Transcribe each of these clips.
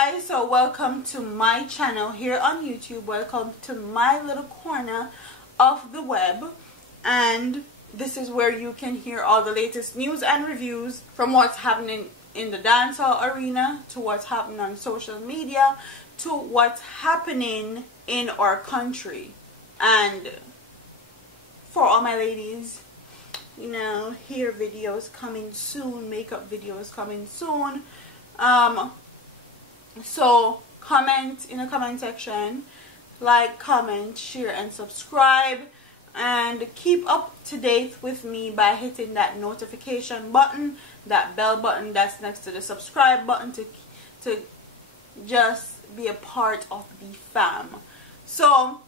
guys, so welcome to my channel here on YouTube. Welcome to my little corner of the web, and this is where you can hear all the latest news and reviews from what's happening in the dancehall arena to what's happening on social media to what's happening in our country. And for all my ladies, you know, hair videos coming soon, makeup videos coming soon. So comment in the comment section, like, comment, share and subscribe, and keep up to date with me by hitting that notification button, that bell button that's next to the subscribe button, to just be a part of the fam. So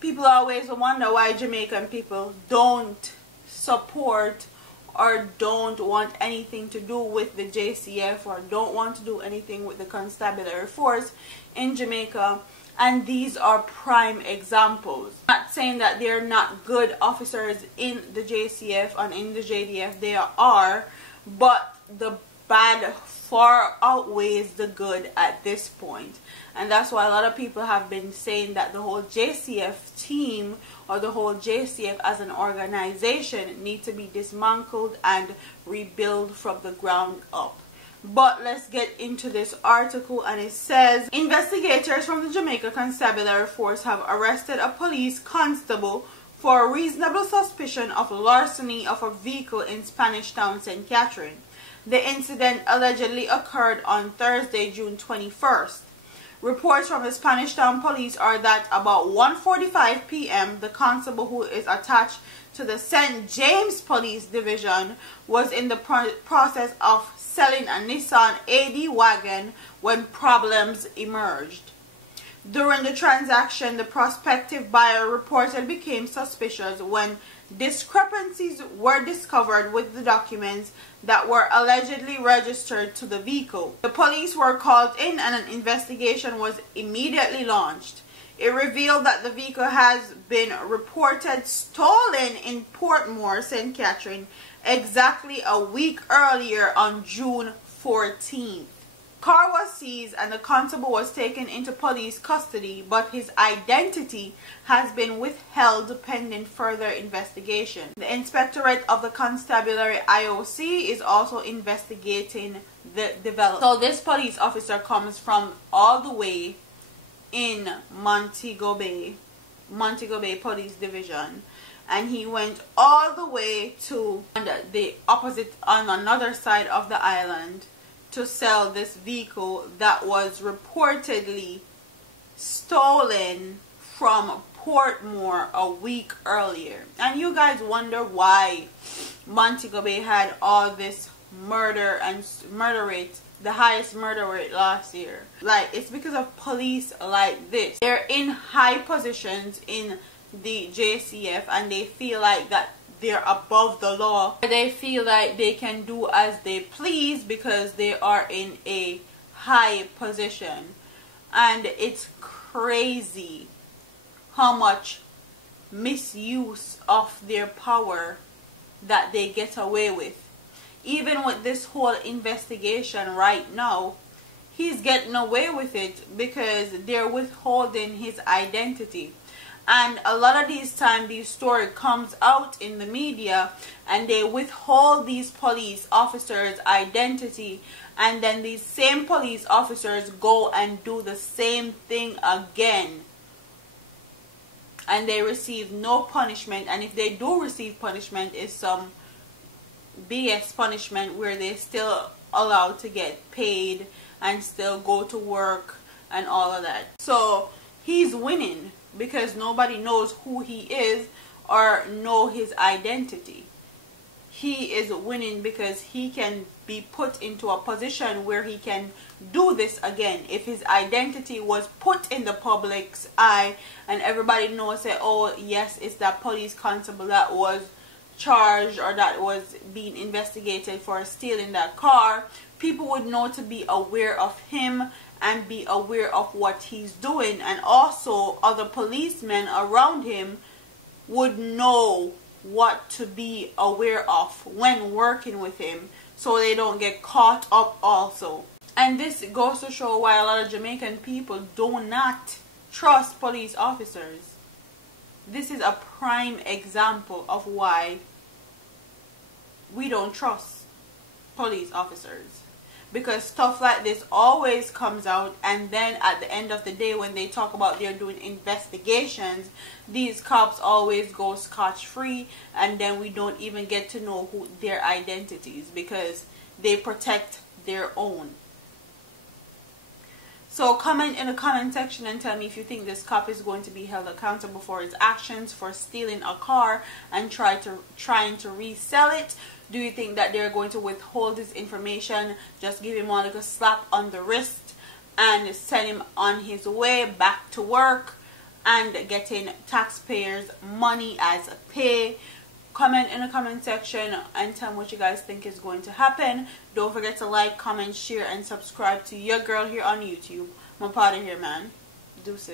people always wonder why Jamaican people don't support or don't want anything to do with the JCF, or don't want to do anything with the constabulary force in Jamaica. And these are prime examples. I'm not saying that they're not good officers in the JCF and in the JDF. They are, but the bad far outweighs the good at this point. And that's why a lot of people have been saying that the whole JCF team, or the whole JCF as an organization, need to be dismantled and rebuilt from the ground up. But let's get into this article, and it says, investigators from the Jamaica Constabulary Force have arrested a police constable for a reasonable suspicion of larceny of a vehicle in Spanish Town, St. Catherine. The incident allegedly occurred on Thursday, June 21st. Reports from the Spanish Town Police are that about 1:45 p.m., the constable, who is attached to the St. James Police Division, was in the process of selling a Nissan AD wagon when problems emerged. During the transaction, the prospective buyer reportedly became suspicious when discrepancies were discovered with the documents that were allegedly registered to the vehicle. The police were called in and an investigation was immediately launched. It revealed that the vehicle has been reported stolen in Portmore, St. Catherine, exactly a week earlier on June 14th. Car was seized and the constable was taken into police custody, but his identity has been withheld pending further investigation. The Inspectorate of the Constabulary IOC is also investigating the development. So this police officer comes from all the way in Montego Bay Police Division, and he went all the way to the opposite, on another side of the island, to sell this vehicle that was reportedly stolen from Portmore a week earlier. And you guys wonder why Montego Bay had all this murder and murder rate, the highest murder rate last year. Like, it's because of police like this. They're in high positions in the JCF and they feel like that they're above the law. They feel like they can do as they please because they are in a high position. And it's crazy how much misuse of their power that they get away with. Even with this whole investigation right now, he's getting away with it because they're withholding his identity. And a lot of these times, these story comes out in the media and they withhold these police officers' identity, and then these same police officers go and do the same thing again. And they receive no punishment, and if they do receive punishment, it's some BS punishment where they're still allowed to get paid and still go to work and all of that. So he's winning because nobody knows who he is or know his identity. He is winning because he can be put into a position where he can do this again. If his identity was put in the public's eye and everybody knows that, oh yes, it's that police constable that was charged or that was being investigated for stealing that car, people would know to be aware of him and be aware of what he's doing, and also other policemen around him would know what to be aware of when working with him, so they don't get caught up also. And this goes to show why a lot of Jamaican people do not trust police officers. This is a prime example of why we don't trust police officers. Because stuff like this always comes out, and then at the end of the day when they talk about they're doing investigations, these cops always go scotch-free, and then we don't even get to know who their identities because they protect their own. So comment in the comment section and tell me if you think this cop is going to be held accountable for his actions for stealing a car and trying to resell it. Do you think that they're going to withhold this information, just give him one like a slap on the wrist and send him on his way back to work and getting taxpayers' money as pay? Comment in the comment section and tell me what you guys think is going to happen. Don't forget to like, comment, share, and subscribe to your girl here on YouTube. I'm part of here, man. Deuces.